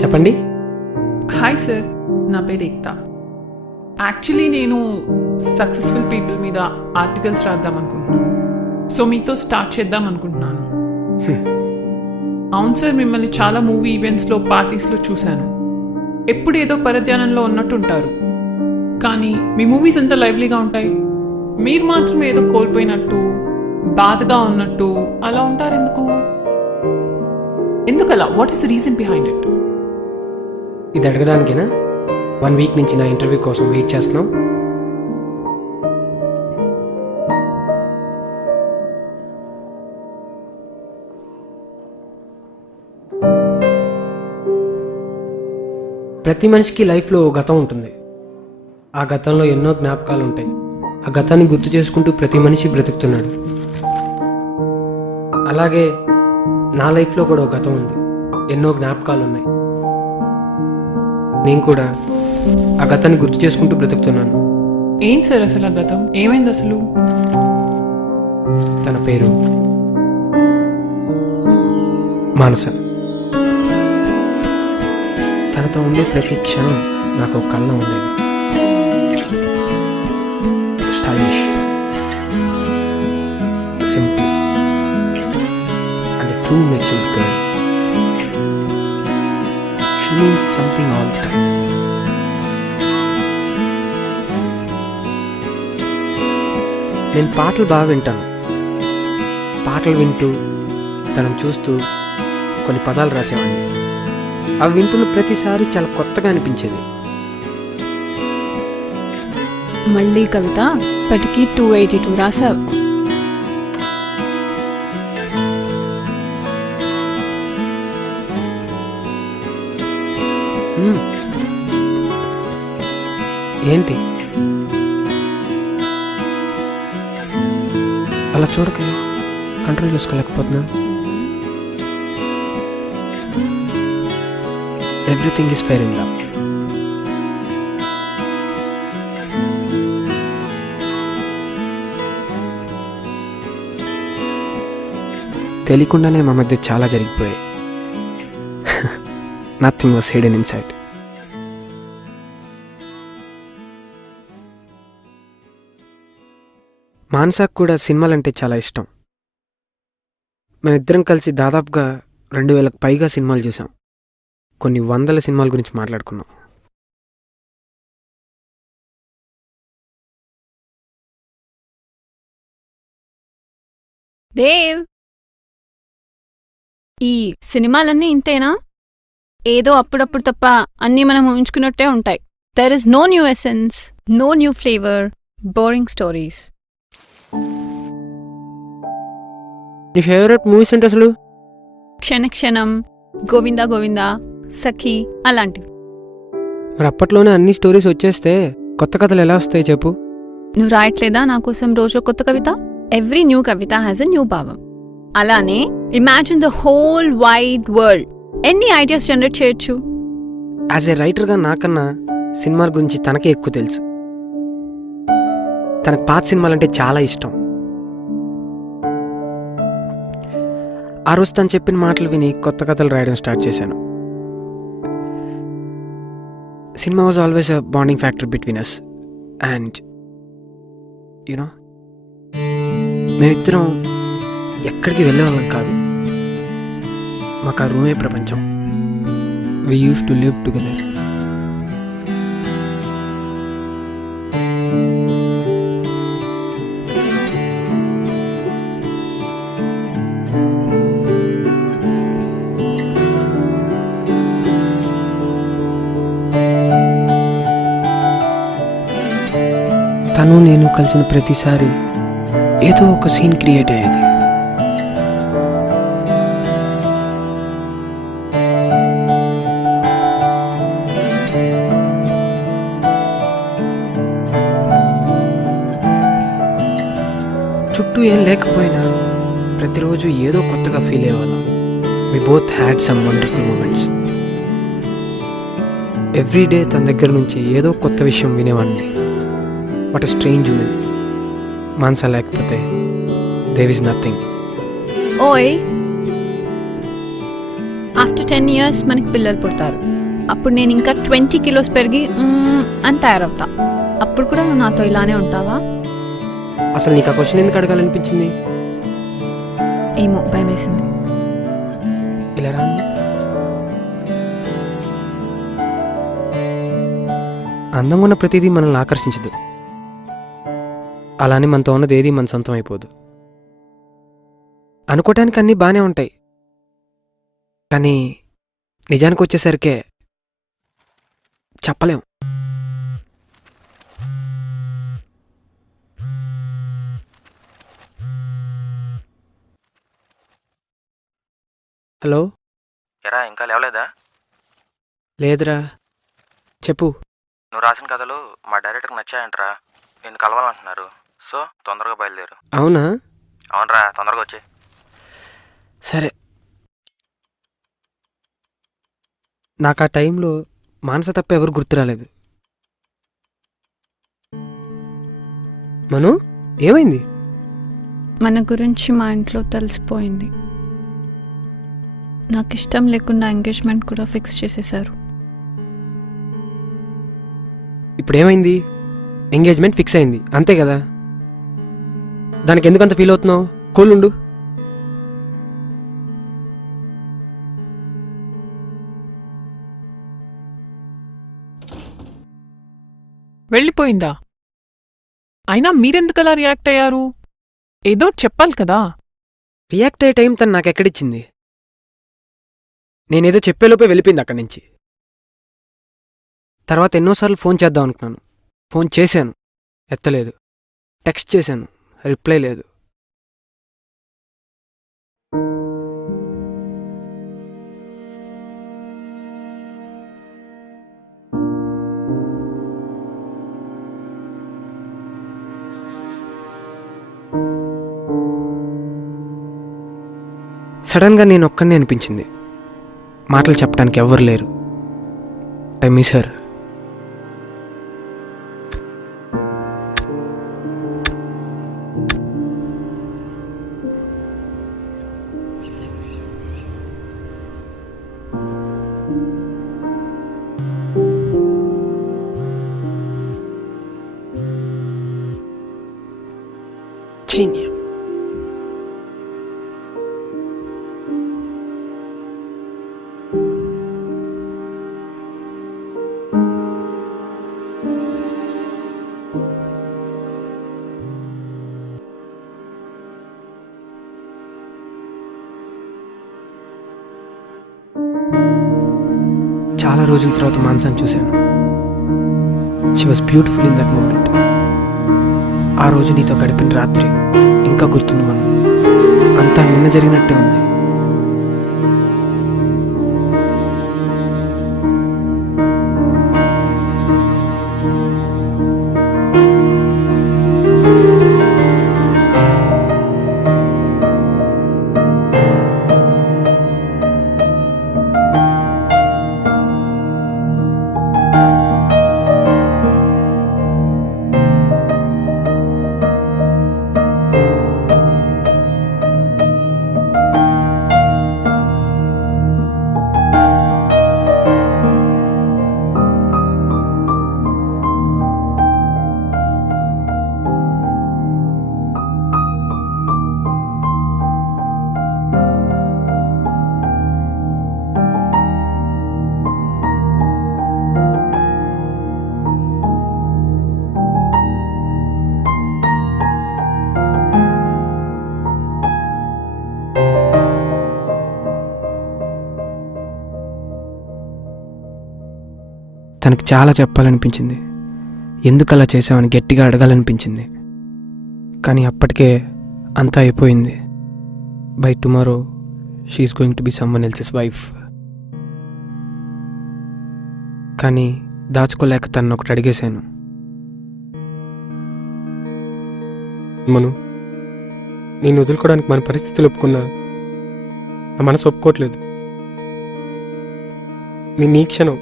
చెప్పండి. Hi sir, నా పేరు ఏక్తా. యాక్చువల్లీ నేను సక్సెస్ఫుల్ పీపుల్ మీద ఆర్టికల్స్ రాద్దాం అనుకుంటున్నాను. సో మీతో స్టార్ట్ చేద్దాం అనుకుంటున్నాను. అవును సార్, మిమ్మల్ని చాలా మూవీ ఈవెంట్స్లో, పార్టీస్లో చూశాను. ఎప్పుడు ఏదో పరధ్యానంలో ఉన్నట్టు ఉంటారు, కానీ మీ మూవీస్ ఎంత లైవ్లీగా ఉంటాయి. మీరు మాత్రం ఏదో కోల్పోయినట్టు, బాధగా ఉన్నట్టు అలా ఉంటారు. ఎందుకలా? What is the reason behind it? ఇది అడగడానికేనా 1 వీక్ నుంచి నా ఇంటర్వ్యూ కోసం వెయిట్ చేస్తున్నాం? ప్రతి మనిషికి లైఫ్లో ఓ గతం ఉంటుంది. ఆ గతంలో ఎన్నో జ్ఞాపకాలు ఉంటాయి. ఆ గతాన్ని గుర్తు చేసుకుంటూ ప్రతి మనిషి బ్రతుకుతున్నాడు. అలాగే నా లైఫ్లో కూడా ఒక గతం ఉంది, ఎన్నో జ్ఞాపకాలు ఉన్నాయి. నేను కూడా ఆ గతాన్ని గుర్తు చేసుకుంటూ బ్రతుకుతున్నాను. ఏం సార్ అసలు ఆ గతం? ఏమైంది అసలు? తన పేరు మానస. తనతో ఉండే ప్రతి క్షణం నాకు ఒక కళ్ళ ఉండేది. Stylish, simple and true matured girl. She means something all the time. నేను పాటలు బాగా వింటాను. పాటలు వింటూ తనను చూస్తూ కొన్ని పదాలు రాసేవాడిని. అవి వింటున్న ప్రతిసారి చాలా కొత్తగా అనిపించేది. మళ్ళీ కవిత ఇప్పటికీ 282 రాసావు. ఏంటి అలా చూడక, కంట్రోల్ చేసుకోలేకపోతున్నా. Everything is fair in love. తెలియకుండానే మా మధ్య చాలా జరిగిపోయాయి. Nothing was hidden inside. మానసాకు కూడా సినిమాలంటే చాలా ఇష్టం. మేమిద్దరం కలిసి దాదాపుగా 2000కు పైగా సినిమాలు చూసాం. కొన్ని వందల సినిమాల గురించి మాట్లాడుకున్నాం. దేవ్, ఈ సినిమాలన్నీ ఇంతేనా? ఏదో అప్పుడప్పుడు తప్ప అన్నీ మనం ఊహించుకున్నట్టే ఉంటాయి. There is no new essence, no new flavour, boring stories. నీ ఫేవరెట్ మూవీస్ ఏంటి అసలు? క్షణక్షణం, గోవిందా గోవిందా, సఖీ అలాంటివి. మరి అప్పట్లోనే అన్ని స్టోరీస్ వచ్చేస్తే కొత్త కథలు ఎలా వస్తాయి చెప్పు? నువ్వు రాయట్లేదా నా కోసం రోజు కొత్త కవిత? Every new kavitha has a new bhavam. అలానే imagine the whole wide world. ఎన్ని ఐడియాస్ జనరేట్ చేయొచ్చు. యాజ్ ఏ రైటర్గా నాకన్నా సినిమాల గురించి తనకే ఎక్కువ తెలుసు. తనకు పాత సినిమాలంటే చాలా ఇష్టం. ఆ రోజు తను చెప్పిన మాటలు విని కొత్త కథలు రాయడం స్టార్ట్ చేశాను. Cinema was always a bonding factor between us. And you know, మేమిద్దరం ఎక్కడికి వెళ్ళేవాళ్ళం కాదు. మాకు ఆ రూమే ప్రపంచం. We use to live together. తను నేను కలిసిన ప్రతిసారి ఏదో ఒక సీన్ క్రియేట్ అయ్యేది. చుట్టూ ఏం లేకపోయినా ప్రతిరోజు ఏదో కొత్తగా ఫీల్ అయ్యేవాళ్ళం. We both had some wonderful moments. Everyday తన దగ్గర నుంచి ఏదో కొత్త విషయం వినేవాడిని. What a strange woman. Mansa లేకపోతే దేర్ ఈజ్ నథింగ్. ఓయ్, ఆఫ్టర్ 10 years మనకి పిల్లలు పుడతారు. అప్పుడు నేను ఇంకా 20 kilos పెరిగి అని తయారవుతా. అప్పుడు కూడా నువ్వు నాతో ఇలానే ఉంటావా? అసలు నీకు ఆ క్వశ్చన్ ఎందుకు అడగాలనిపించింది? ఏమో భయం వేసింది. ఇలా రా. అందంగా ఉన్న ప్రతిదీ మనల్ని ఆకర్షించదు. అలానే మనతో ఉన్నది ఏది మన సొంతం అయిపోదు. అనుకోవటానికి అన్నీ బాగానే ఉంటాయి, కానీ నిజానికి వచ్చేసరికే చెప్పలేం. హలో. ఎరా ఇంకా లేవలేదా? లేదురా, చెప్పు. నువ్వు రాసిన కథలు మా డైరెక్టర్కి నచ్చాయంటరా. నిన్ను కలవాలంటున్నారు. సో తొందరగా బయలుదేరు. అవునా? అవునరా, తొందరగా వచ్చే. సరే. నాకు ఆ టైంలో మానస తప్ప ఎవరు గుర్తు రాలేదు. మను, ఏమైంది? మన గురించి మా ఇంట్లో తెలిసిపోయింది. నాకు ఇష్టం లేకుండా ఎంగేజ్మెంట్ కూడా ఫిక్స్ చేసేశారు. ఇప్పుడు ఏమైంది? ఎంగేజ్మెంట్ ఫిక్స్ అయింది, అంతే కదా. దానికి ఎందుకంత ఫీల్ అవుతున్నావు? కూల్ ఉండు. వెళ్ళిపోయిందా? అయినా మీరెందుకు అలా రియాక్ట్ అయ్యారు? ఏదో చెప్పాలి కదా. రియాక్ట్ అయ్యే టైం తను నాకెక్కడిచ్చింది? నేనేదో చెప్పేలోపే వెళ్ళిపోయింది అక్కడి నుంచి. తర్వాత ఎన్నోసార్లు ఫోన్ చేద్దాం అనుకున్నాను. ఫోన్ చేశాను, ఎత్తలేదు. టెక్స్ట్ చేశాను, రిప్లై లేదు. సడన్గా నేను ఒక్కడినే అనిపించింది. మాటలు చెప్పడానికి ఎవ్వరు లేరు. I miss her. చైన్యం. చాలా రోజుల తర్వాత మాన్సాన్ని చూశాను. She was beautiful in that moment. ఆ రోజు నీతో గడిపిన రాత్రి ఇంకా గుర్తుంది. మనం అంతా నిన్న జరిగినట్టే ఉంది. తనకు చాలా చెప్పాలనిపించింది. ఎందుకు అలా చేసామని గట్టిగా అడగాలనిపించింది. కానీ అప్పటికే అంతా అయిపోయింది. By tomorrow she's going to be someone else's wife. కానీ దాచుకోలేక తను ఒకటి అడిగేశాను. మను, నేను వదులుకోవడానికి మన పరిస్థితులు ఒప్పుకున్నా నా మనసు ఒప్పుకోవట్లేదు. నేను ఈ క్షణం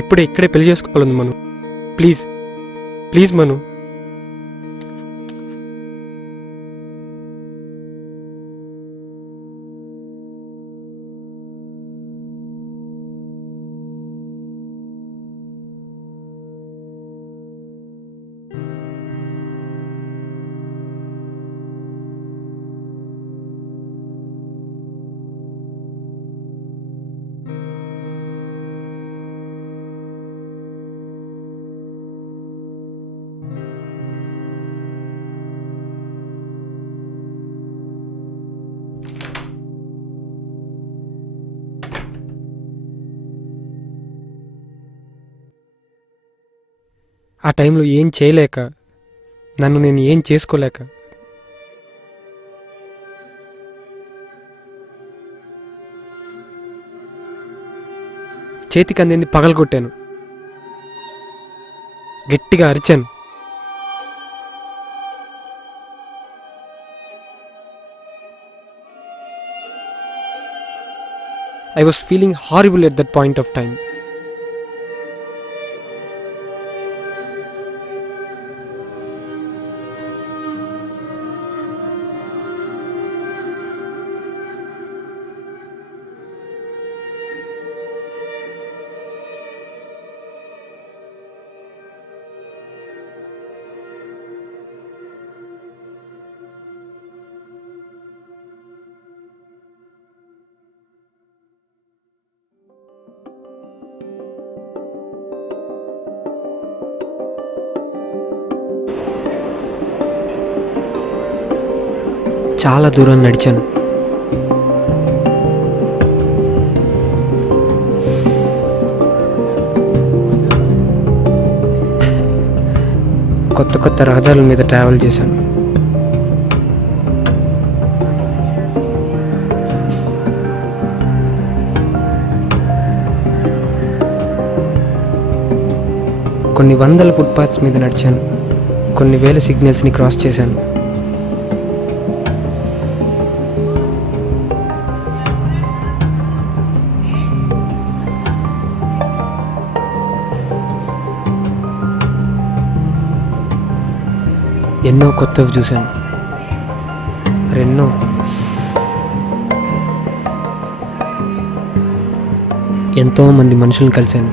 ఇప్పుడే ఇక్కడే పెళ్లి చేసుకోవాలంది మను. ప్లీజ్ ప్లీజ్ మను. ఆ టైంలో ఏం చేయలేక, నన్ను నేను ఏం చేసుకోలేక చేతికి అందింది పగలగొట్టాను. గట్టిగా అరిచాను. I was feeling horrible at that point of time. చాలా దూరం నడిచాను. కొత్త కొత్త రహదారుల మీద ట్రావెల్ చేశాను. కొన్ని వందల ఫుట్పాత్స్ మీద నడిచాను. కొన్ని వేల సిగ్నల్స్ని క్రాస్ చేశాను. ఎన్నో కొత్తవి చూశాను. మరెన్నో ఎంతోమంది మనుషులను కలిశాను.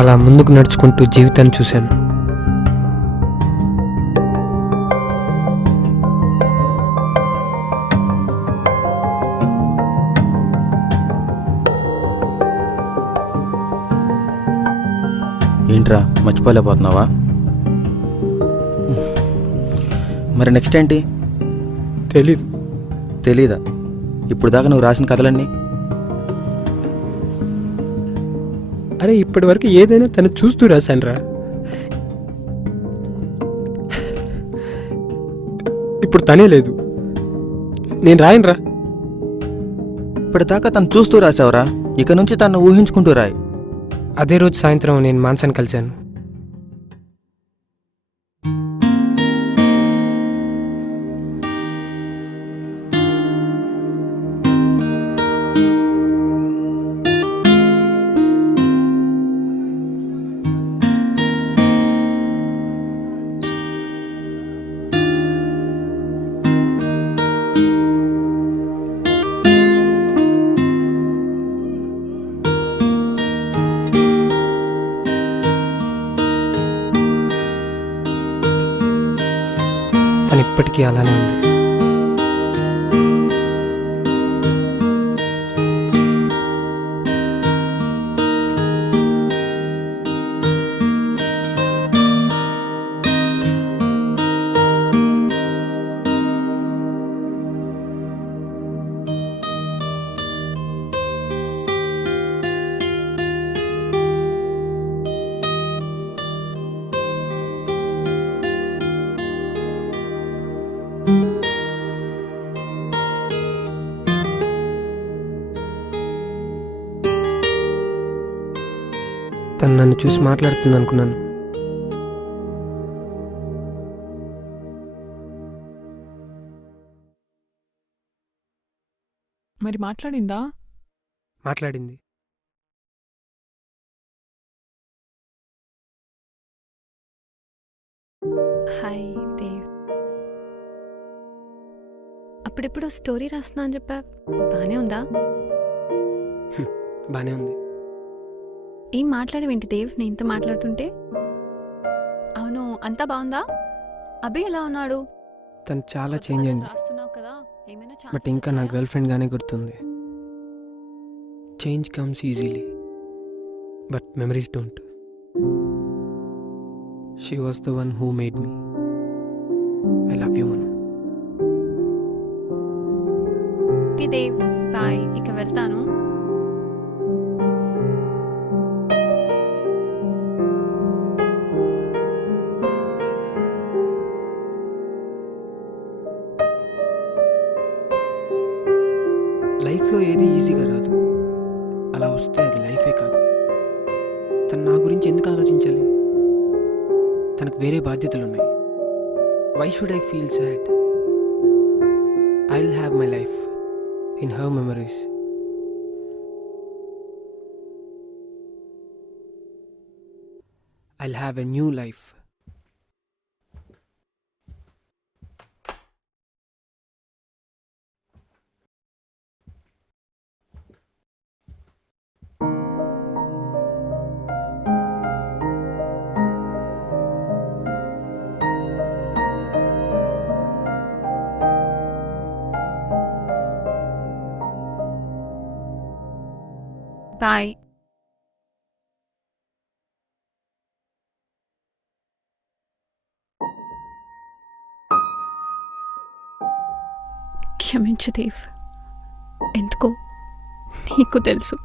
అలా ముందుకు నడుచుకుంటూ జీవితాన్ని చూశాను. ఏంట్రా మర్చిపోలేకపోతున్నావా? మరి నెక్స్ట్ ఏంటి? తెలీదా? ఇప్పుడు దాకా నువ్వు రాసిన కథలన్నీ? అరే ఇప్పటి వరకు ఏదైనా తను చూస్తూ రాశానురా. ఇప్పుడు తనే లేదు, నేను రాయనురా. ఇప్పటిదాకా తను చూస్తూ రాసావురా, ఇక నుంచి తను ఊహించుకుంటూ రాయి. అదే రోజు సాయంత్రం నేను మాన్సాన్ని కలిశాను. తను ఇప్పటికీ అలానే ఉంది. తను నన్ను చూసి మాట్లాడుతుంది అనుకున్నాను. మరి మాట్లాడిందా? మాట్లాడింది. హాయ్ దేవ్. అప్పుడెప్పుడు స్టోరీ రాస్తున్నా అని చెప్పా, బానే ఉందా? బానే ఉంది. ఏం మాట్లాడవేంటి దేవ్ నేను ఇంత మాట్లాడుతుంటే? అవును, అంతా బాగుందా? అభి ఎలా ఉన్నాడు? తను చాలా చేంజ్ అయింది. రాస్తున్నావు కదా, ఏమైనా బట్ ఇంకా నా గర్ల్ ఫ్రెండ్గానే గుర్తుంది. Change comes easily but memories don't. She was the one who made me. I love you Manu. Okay Dev, bye, ఇక వెళ్తాను. లైఫ్లో ఏది ఈజీగా రాదు. అలా వస్తే అది లైఫే కాదు. తను నా గురించి ఎందుకు ఆలోచించాలి? తనకు వేరే బాధ్యతలు ఉన్నాయి. Why should I feel sad? I will have my life in her memories. I will have a new life. Bye. క్షమించు దేవ్, ఎందుకో నీకు తెలుసు.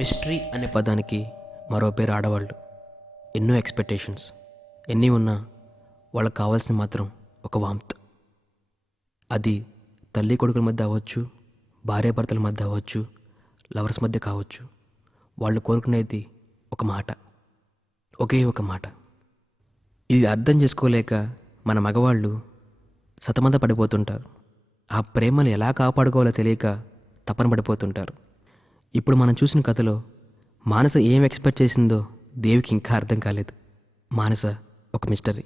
మిస్టరీ అనే పదానికి మరో పేరు ఆడవాళ్ళు. ఎన్నో ఎక్స్పెక్టేషన్స్ ఎన్ని ఉన్నా వాళ్ళకి కావాల్సింది మాత్రం ఒక వామ్త్. అది తల్లి కొడుకుల మధ్య అవ్వచ్చు, భార్యాభర్తల మధ్య అవ్వచ్చు, లవర్స్ మధ్య కావచ్చు. వాళ్ళు కోరుకునేది ఒక మాట, ఒకే ఒక మాట. ఇది అర్థం చేసుకోలేక మన మగవాళ్ళు సతమత పడిపోతుంటారు. ఆ ప్రేమను ఎలా కాపాడుకోవాలో తెలియక తపన పడిపోతుంటారు. ఇప్పుడు మనం చూసిన కథలో మానస ఏం ఎక్స్పెక్ట్ చేసిందో దేవికి ఇంకా అర్థం కాలేదు. మానస ఒక మిస్టరీ.